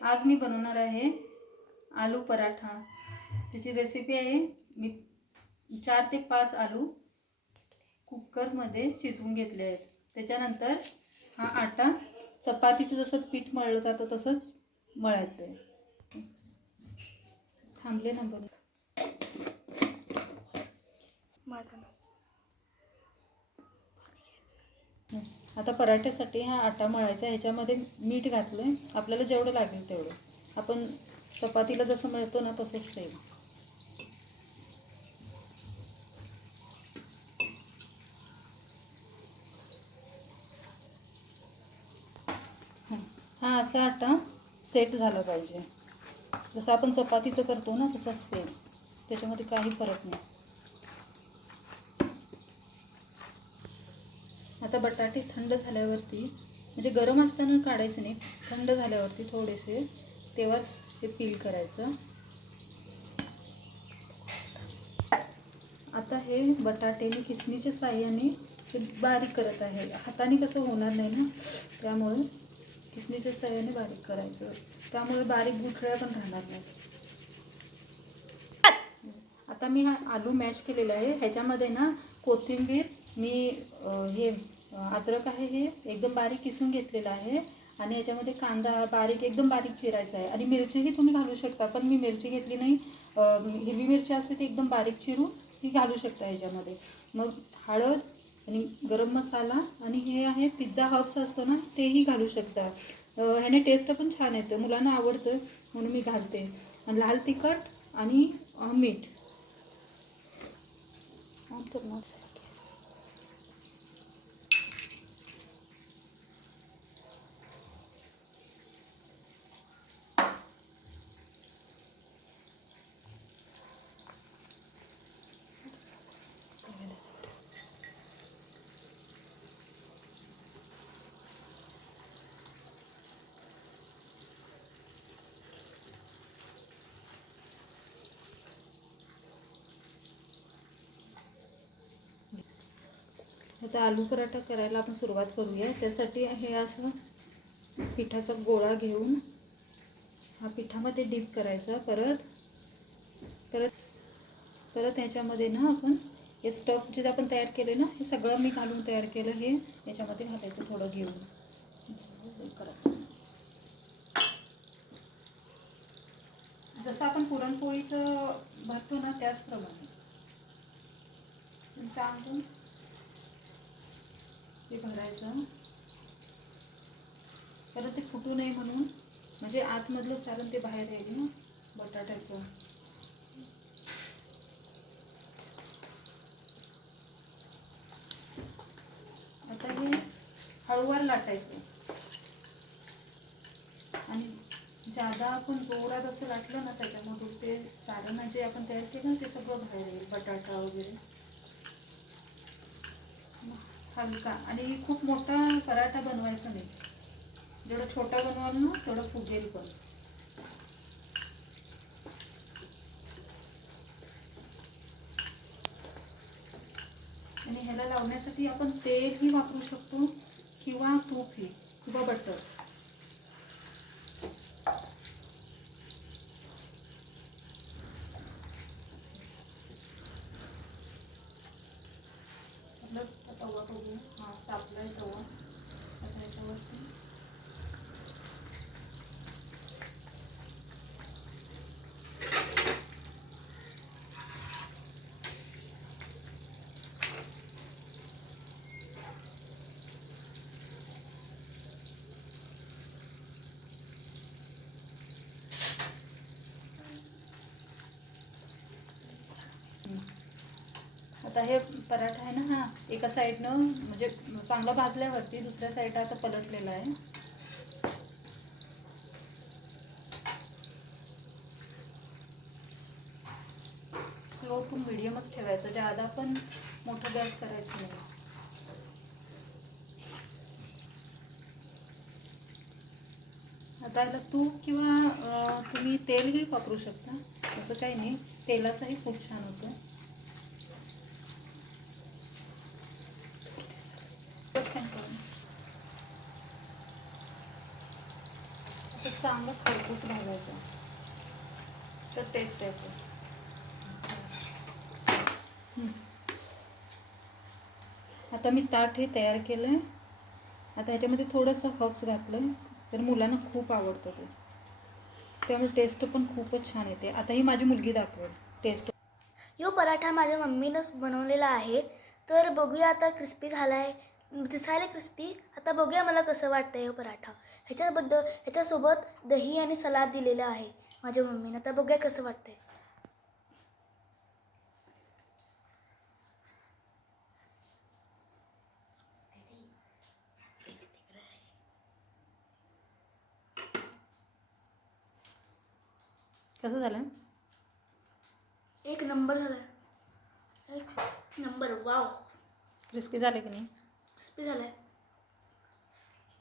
आज मी बनवणार आहे आलू पराठा। त्याची रेसिपी आहे, मी 4 ते 5 आलू कुकरमध्ये शिजवून घेतले आहेत। त्याच्यानंतर हा आटा चपातीचं जसं पीठ मळलं जातं तसंच मळायचं आहे। थांबले ना बघ। आता पराठ्यासाठी हा आटा मळायचा आहे। ह्याच्यामध्ये मीठ घातलंय, आपल्याला जेवढं लागेल तेवढं। आपण चपातीला जसं मळतो ना तसंच सेम। हा असा आटा सेट झाला पाहिजे, जसं आपण चपातीचं करतो ना तसंच सेम, त्याच्यामध्ये काही फरक नाही। आता बटाटे थंड झाल्यावरती, म्हणजे गरम असताना काढायचं नाही, थंड झाल्यावरती थोडेसे तेव्हाच हे पील करायचं। आता हे बटाटे मी खिसणीच्या साहाय्याने हे बारीक करत आहे। हाताने कसं होणार नाही ना, त्यामुळे खिसणीच्या साहाय्याने बारीक करायचं, त्यामुळे बारीक गुठळ्या पण राहणार नाही। आता मी हा आलू मॅश केलेला आहे, ह्याच्यामध्ये ना कोथिंबीर, मी हे अद्रक आहे हे एकदम बारीक किसून घेतलेलं आहे, आणि याच्यामध्ये कांदा बारीक एकदम बारीक चिरायचा आहे, आणि मिरचीही तुम्ही घालू शकता, पण मी मिरची घेतली नाही। हिरवी मिरची असते ती एकदम बारीक चिरून ती घालू शकता ह्याच्यामध्ये। मग हळद आणि गरम मसाला, आणि हे आहे पिझ्झा हब्स असतं ना तेही घालू शकता। ह्याने टेस्ट पण छान येतं, मुलांना आवडतं म्हणून मी घालते। लाल तिखट आणि मीठ। आता आलू पराठा करायला आपण सुरुवात करूया। त्यासाठी हे असं पिठाचा गोळा घेऊन हा पिठामध्ये डीप करायचा। परत ह्याच्यामध्ये ना आपण हे स्टफ जे आपण तयार केले ना, हे सगळं मी घालून तयार केलं, हे याच्यामध्ये घालायचं थोडं घेऊन। जसं आपण पुरणपोळीचं भरतो ना त्याचप्रमाणे चांगलं ते भरायचं। परत ते फुटू नये म्हणून, म्हणजे आतमधलं सारण ते बाहेर यायचं ना बटाट्याचं। आता हे हळूवार लाटायचं, आणि ज्यादा आपण जोरात असं लाटलं ना त्याच्यामधून ते सारण जे आपण तयार केलं ना ते सगळं बाहेर येईल, बटाटा वगैरे। हलका, आणि खूप मोठा पराठा बनवायचा नाही, जेवढं छोटा बनवाल ना तेवढं फुगेल पण। आणि ह्याला लावण्यासाठी आपण तेलही वापरू शकतो, किंवा तूपही, किंवा बटर। तवा बघू, हा तापलाय तवा। आता याच्यावरती आता हे पराठा आहे ना, हा एका साईडनं म्हणजे चांगला भाजल्यावरती दुसऱ्या साईडला आता पलटलेला आहे। स्लो टू मिडियमच ठेवायचं, ज्यादा पण मोठं गॅस करायचं नाही। आता याला तूप किंवा तुम्ही तेलही वापरू शकता, असं काही नाही, तेलाचंही खूप छान होतं। चांगलं खरपूस भाजायचं, तर टेस्ट येते. आता मी ताट हे तयार केलं आहे. आता ह्याच्यामध्ये थोडंसं हक्स घातलं आहे, तर मुलांना खूप आवडतं ते, त्यामुळे टेस्ट पण खूपच छान येते. आता ही माझी मुलगी दाखवेल टेस्ट. यो पराठा माझ्या मम्मीनंच बनवलेला आहे. तर बघूया आता क्रिस्पी झाला आहे, दिसायला क्रिस्पी. आता बघूया मला कसं वाटतं हे पराठा. ह्याच्यासोबत दही आणि सलाद दिलेलं आहे माझ्या मम्मीनं. तर बघूया कसं वाटतंय. कसं झालं? एक नंबर झाला, एक नंबर. वाव, क्रिस्पी झालं की नाही? क्रिस्पी झाला आहे.